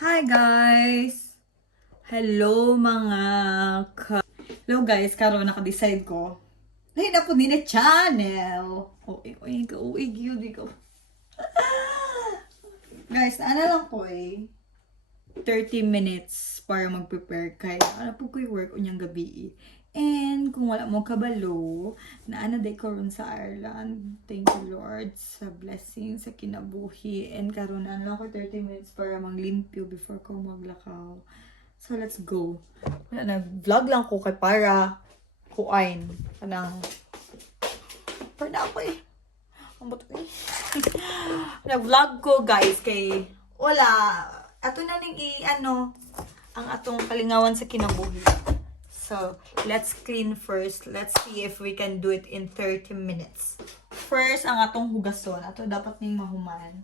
Hi guys! Hello mga Hello guys, karon naka-decide ko. Lahi na po ni na channel. Uig, yun ko. Guys, ano lang po 30 minutes para mag-prepare kay ano po ko'y work unyang gabi. And kung wala mo kabalo, na ano day ko ron sa Ireland. Thank you Lord sa blessing, sa kinabuhi. And karon ano lang ko 30 minutes para manglimpyo before ko maglakaw. So let's go. Nag-vlog lang ko kay para kuain. Kanang para ako Ang buto Nag-vlog ko guys kay wala. Ato na ning ang atong kalingawan sa kinabuhi. So, let's clean first. Let's see if we can do it in 30 minutes. First, ang atong hugason. Ato dapat ning mahuman.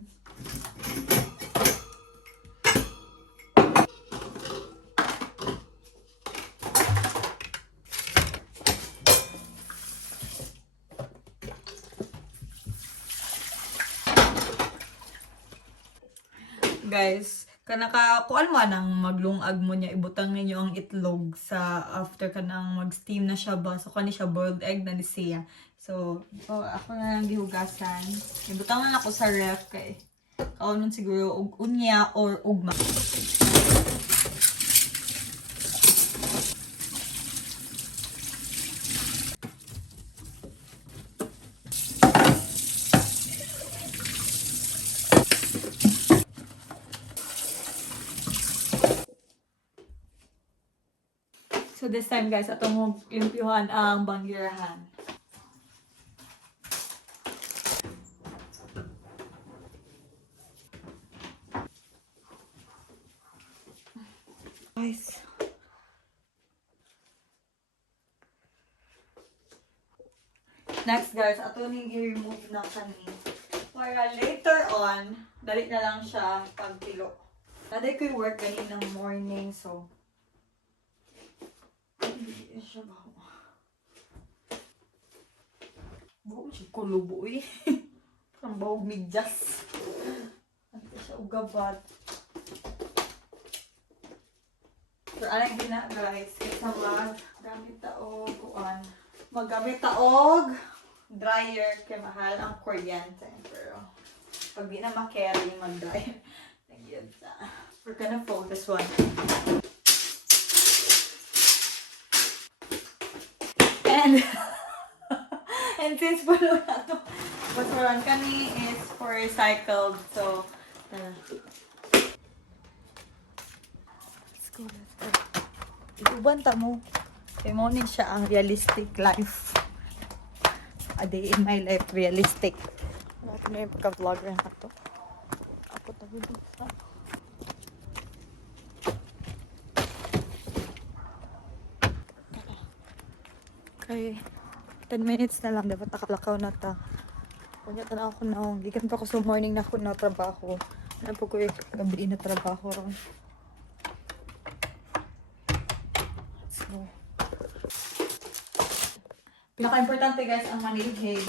Guys, kuan mo nang maglungag mo niya, ibutang ninyo ang itlog sa after ka nang mag-steam na siya ba. So, kani siya boiled egg na ni siya. So, ako na lang gihugasan. Ibutang na ako sa ref kay kaunon siguro unya or ugma. So this time guys, atong impyuhan ang banggirahan. Guys. Next guys, ato ning i-remove na kani. Para later on, dali na lang siya pagtilo. Naday ko yung work ganin ng morning, so hindi siya baho. Baho siya kulubo Parang bahog midyas. Hindi siya ugabat. So, anong gina guys? Kaysa gamit taog kuan. Magamit taog dryer kay mahal ang kuryente. Pero pag di na makarry mag-dryer. Nagyan sa. We're gonna fold this one. And since puno na to, basuran kani is for recycled. So, let's go. Ibanta mo. Kaya mo siya ang realistic life. A day in my life, realistic. Ito na yung pagka-vlogger na to. Ako tabi dito sa... Okay. 10 minutes na lang. Dapat nakalakaw na ta. Kunya ta na ako na. Gikan pa ako sa morning na ako na trabaho. Ano po ko yung gabi na trabaho ron. So, pinaka-importante guys ang manilhig.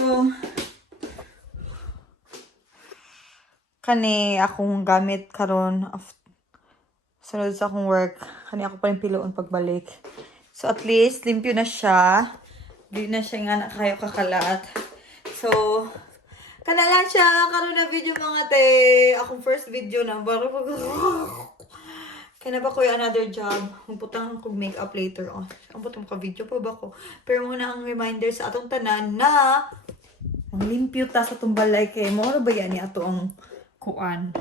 So, kani akong gamit karon sunod sa akong work. Kani ako pa rin piloon pagbalik. So, at least, limpyo na siya. Di na siya nga kayo kakalat. So, kana lang siya. Karoon na video mga te. Akong first video na. Kaya na ba ko yung another job? Magputang kong makeup later on. Ang putang ka-video pa ba ko? Pero muna ang reminder sa atong tanan na ang limpyo ta sa itong balay kay mo. Ano ba yan niya ito ang kuan?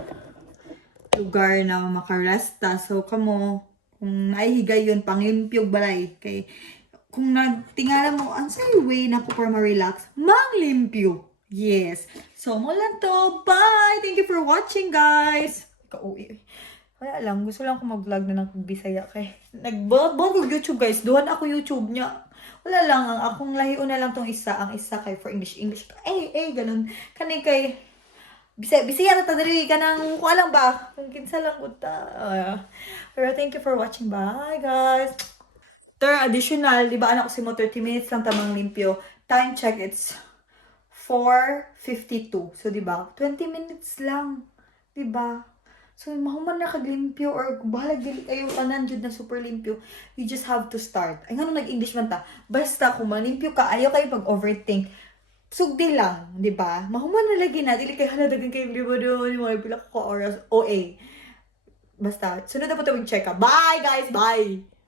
Lugar na makaresta. So, kamo, kung naihigay yun, panglimpyo balay. Kay, kung nagtingala mo, ang sa'yo way na ko para ma-relax, manglimpyo. Yes. So, mo lang to. Bye! Thank you for watching, guys. Kauwi. Kaya lang, gusto lang ko mag-vlog na ng Bisaya kay nag-vlog YouTube, guys. Duhan ako YouTube niya. Wala lang, ang akong lahiyo na lang tong isa. Ang isa kay for English. Ganun. Kani kay Bisaya na tadali ka nang, kung alam ba, kung kinsa lang uta. Pero thank you for watching. Bye, guys. Additional, di ba anak ko si mo 30 minutes lang tamang limpyo. Time check, it's 4:52. So, di ba? 20 minutes lang. Di ba? So, mahuman na kaglimpyo or bahalag dili kayo tanan jud na super limpyo. You just have to start. Ay nga nag-English man ta. Basta kung malimpyo ka, ayaw kayo pag-overthink. Sugdi lang, di ba? Mahuman na lagi na. Dili kayo haladagan kayo libo doon. Mga pila ko oras. OA. Basta, sunod na po ito mag-check up. Bye, guys! Bye!